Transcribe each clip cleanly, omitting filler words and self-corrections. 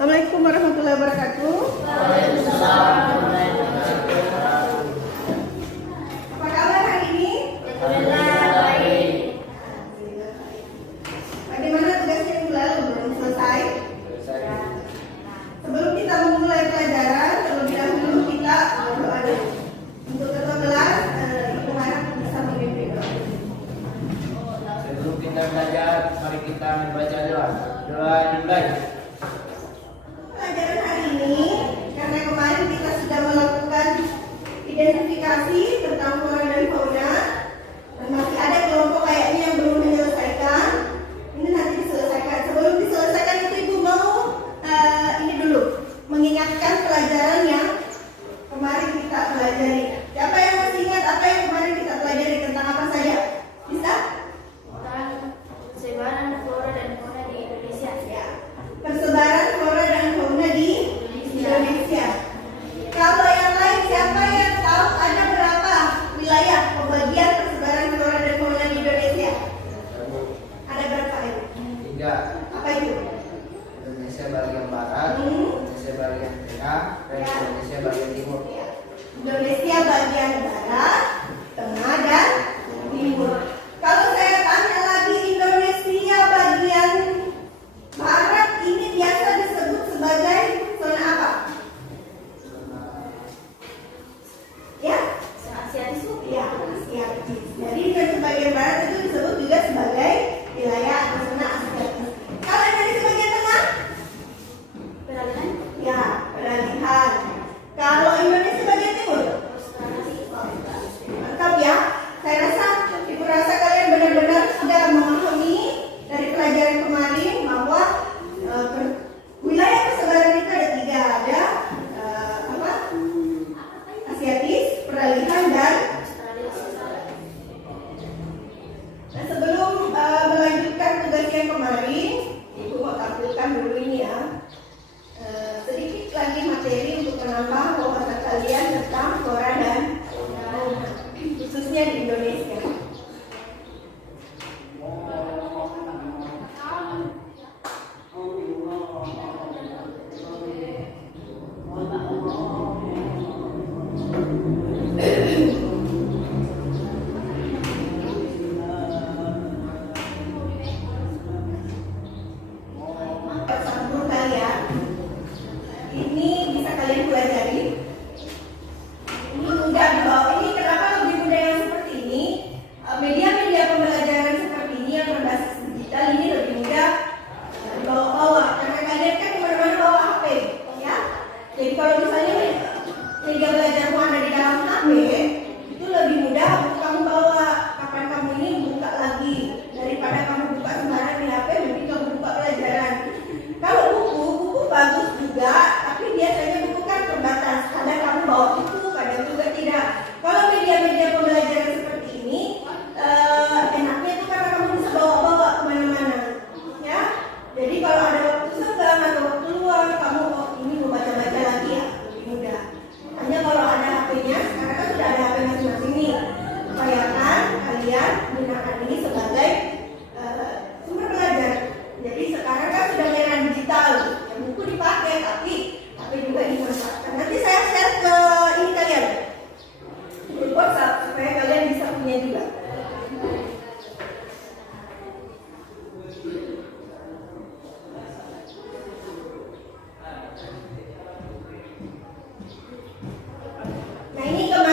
Assalamualaikum warahmatullahi wabarakatuh. Apa kabar hari ini? Baik. Bagaimana tugasnya minggu lalu? Belum selesai? Sebelum kita memulai pelajaran, terlebih dahulu kita berdoa dulu. Untuk ketua kelas, Ibu harap bisa memimpin doa. Sebelum kita belajar, mari kita membaca doa. Doa dimulai. Pelajaran hari ini, karena kemarin kita sudah melakukan identifikasi tentang flora dan fauna, dan masih ada kelompok kayaknya yang belum menyelesaikan. Ini nanti diselesaikan. Sebelum diselesaikan itu Ibu mau ini dulu mengingatkan pelajaran yang kemarin kita pelajari. Siapa yang masih ingat apa yang kemarin kita pelajari tentang apa saja? Bisa? Tentang persebaran flora dan fauna di Indonesia. Ya. Persebaran flora dan fauna di Indonesia. Kalau yang lain siapa yang tahu ada berapa wilayah pembagian persebaran flora dan fauna di Indonesia? Ada berapa itu? 3. Apa itu? Indonesia bagian barat, Indonesia bagian tengah, dan Ya. Indonesia bagian timur. Ya. Indonesia bagian barat, tengah dan timur. Kalau saya tanya lagi Indonesia bagian barat ini biasa disebut sebagai zona apa? Ya? Asiatis Bu. Ya, Asiatis. Jadi Indonesia bagian barat itu disebut juga sebagai wilayah atau zona Asiatis. Kalau Indonesia bagian tengah? Peralihan Ya, peralihan. Kalau Indonesia bagian timur? Mantap ya. Saya rasa, Ibu rasa kalian benar-benar sudah memahami dari pelajaran kemarin bahwa wilayah persebaran itu ada 3. Ada apa? Asiatis, peralihan, dan sebelum melanjutkan tugas yang kemarin, Ibu mau tampilkan dulu ini ya. Sedikit lagi materi untuk menambah wawasan kalian tentang flora dan fauna, khususnya di Indonesia.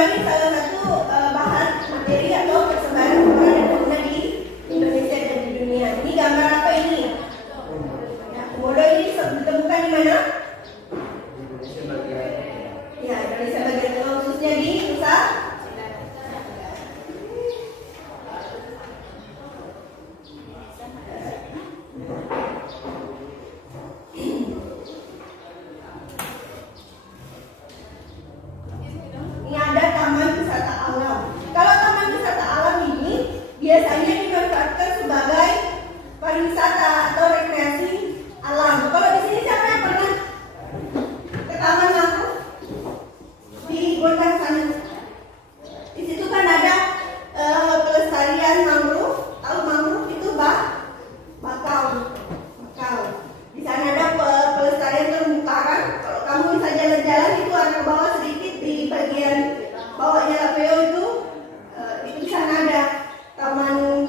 ini salah satu bahan materi atau persebaran flora dan fauna di Indonesia dan di dunia. Ini gambar apa ini? Ya, komodo ini ditemukan di mana? Indonesia bagian. Ya, Indonesia bagian tengah, khususnya di Nusa. Ini ada taman wisata alam. Kalau taman wisata alam ini biasanya dimanfaatkan sebagai pariwisata atau rekreasi alam. Kalau di sini siapa yang pernah ke taman mangrove di Gondang sana? Di situ kan ada pelestarian mangrove. Tahu mangrove itu bakau. Di sana ada pelestarian terumbu karang. Kalau kamu bisa jalan-jalan itu ada ke bawah sedikit di bagian bawahnya Lapeo itu di sana ada taman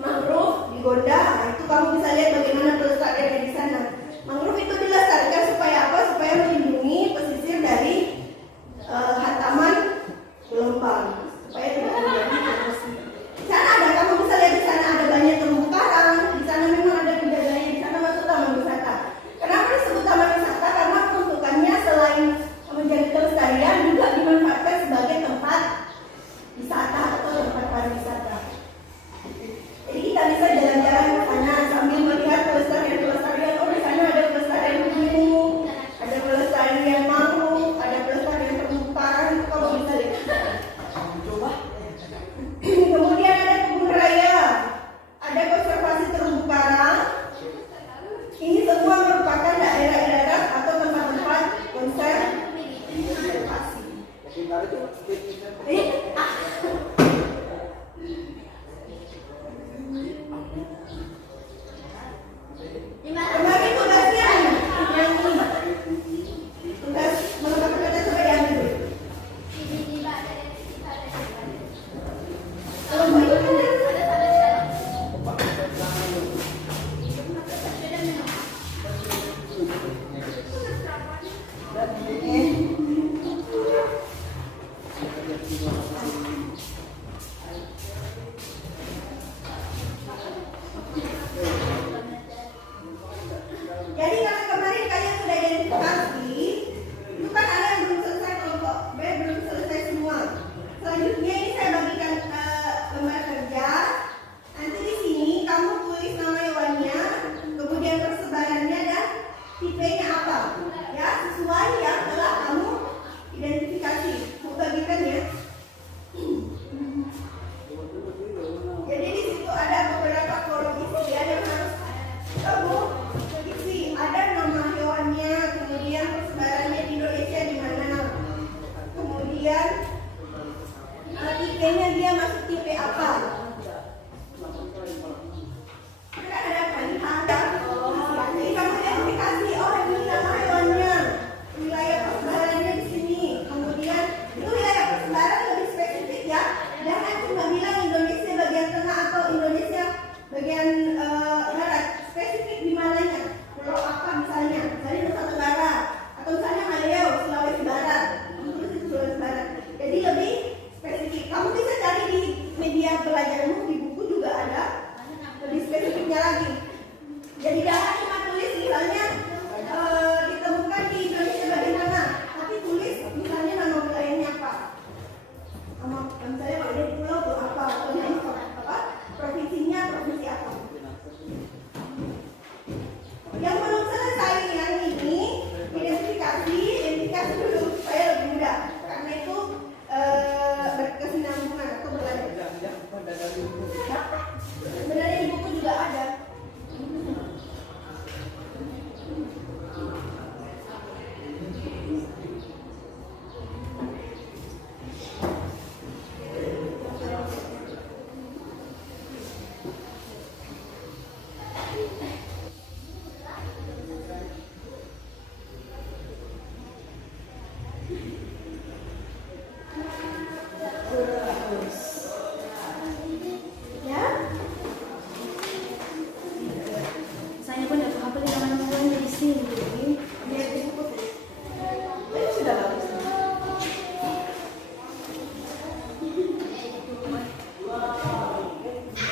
mangrove di Gonda. Nah, itu kamu bisa lihat bagaimana pelestariannya di sana. Mangrove itu dilestarikan supaya apa? Supaya melindungi pesisir dari hantaman gelombang, supaya tidak terjadi erosi. Di sana ada, kamu bisa lihat di sana ada banyak terumbu karang. Di sana memang ada penjaganya. Di sana masuk taman wisata. Kenapa disebut taman wisata? Karena peruntukannya selain menjadi kelestarian juga dimanfaatkan sebagai tempat wisata atau tempat pariwisata. Jadi kita bisa jalan-jalan ke sana sambil melihat pelestarian. Oh, di sana ada pelestarian gunung, ada pelestarian mangrove, ada pelestarian terumbu karang. Itu kamu bisa lihat. Kemudian ada kebun raya, ada konservasi terumbu karang. Ini semua merupakan daerah-daerah atau tempat-tempat konservasi. Kemarin tugasnya yang ini. Tugas melengkapi kata coba diambil dulu. Kalau mau ikut jadi kalau kemarin kalian sudah identifikasi, itu kan ada yang belum selesai kelompok B, belum selesai semua. Selanjutnya ini saya bagikan lembar kerja. Nanti di sini kamu tulis nama hewannya, kemudian persebarannya dan tipenya apa, ya sesuai yang telah kamu identifikasi. Mau bagikan ya. Jadi di situ ada beberapa kolom isi yang harus kamu isi. Ada nama hewannya, kemudian persebarannya di Indonesia di mana, kemudian tipenya dia masuk tipe apa. Kan ada pilihan. Jadi kamu identifikasi, oh ini nama hewannya, wilayah persebarannya di sini. Kemudian itu wilayah persebaran lebih spesifik ya. Jangan cuma bilang Indonesia bagian tengah atau Indonesia bagian barat. Spesifik di mananya? Pulau apa misalnya? Misalnya Nusa Tenggara atau misalnya Maleo, Sulawesi Barat. Terus itu Sulawesi Barat. Jadi lebih spesifik. Kamu bisa cari di media belajarmu, di buku juga ada lebih spesifiknya lagi. Jadi jangan cuma tulis misalnya ditemukan di Indonesia bagian mana, tapi tulis misalnya nama wilayahnya apa. Nama misalnya kalau dia di pulau apa, atau apa, provinsinya provinsi apa.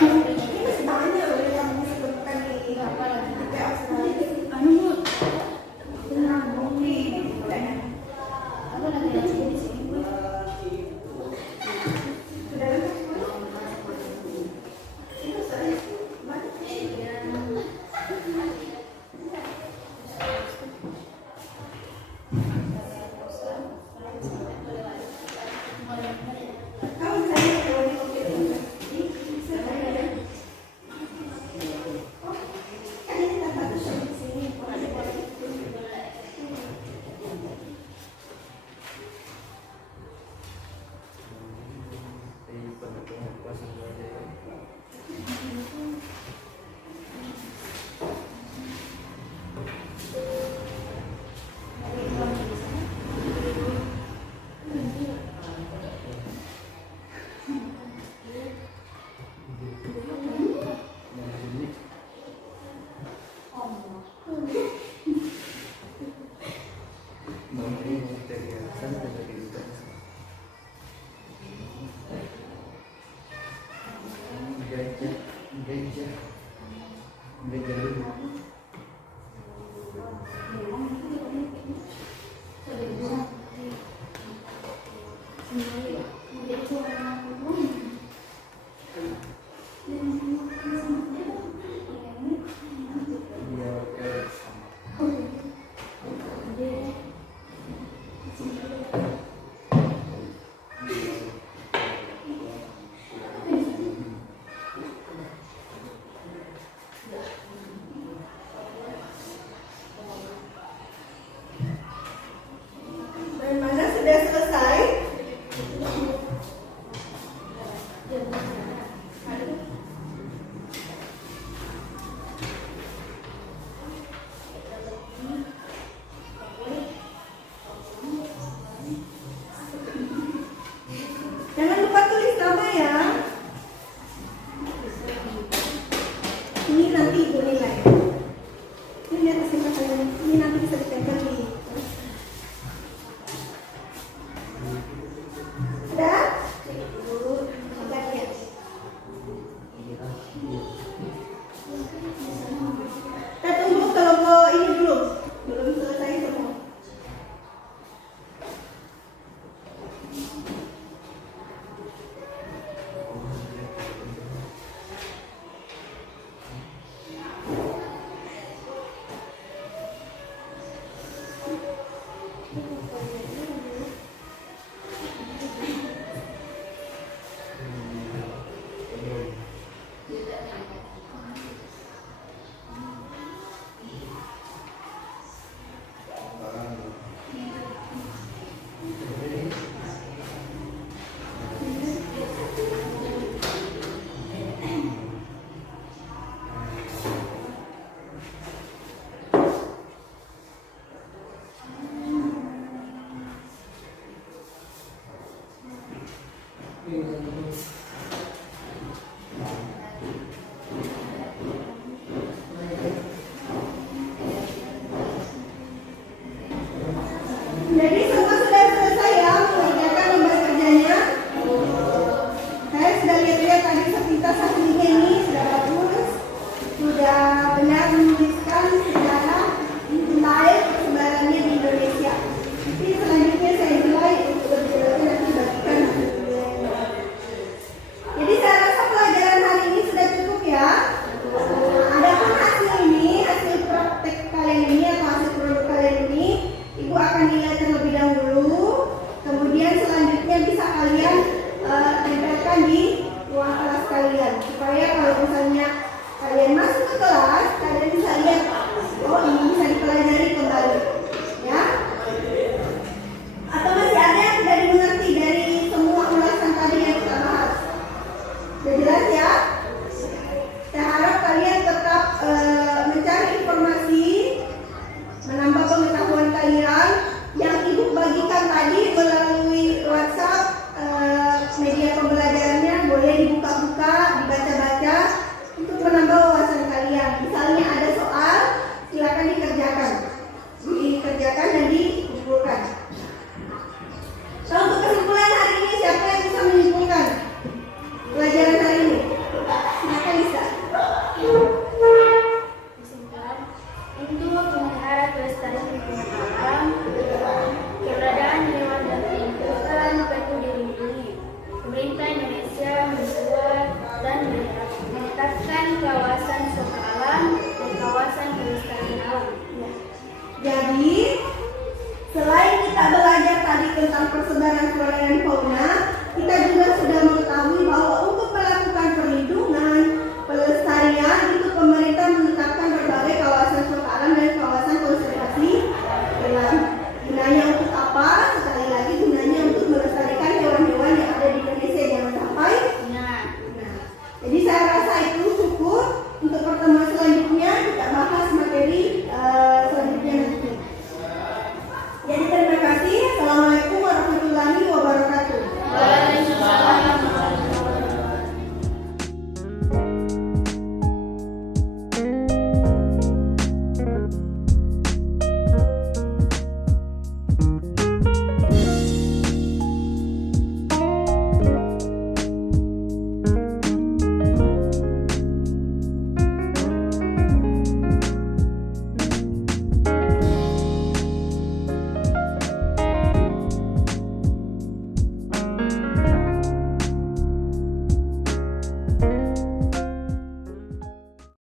Ini masih banyak loh yang kamu sebutkan di Apa lagi? HP Australia. Anu Bu, Oke. apa lagi yang di sini Bu? Sudah lengkap semua? Itu saya. Kamu saya kalau di komputer. Bisa saya. Oh, kan ini tanpa tulisan di sini. Bagaimana sudah selesai? Jangan lupa tulis nama ya. Ini nanti ibu nilai. Ini lihat hasil kalian. Ini nanti bisa ditempel di. Sudah? Sudah ya. Kita tunggu kelompok ini dulu. Belum selesai semua. Thank you.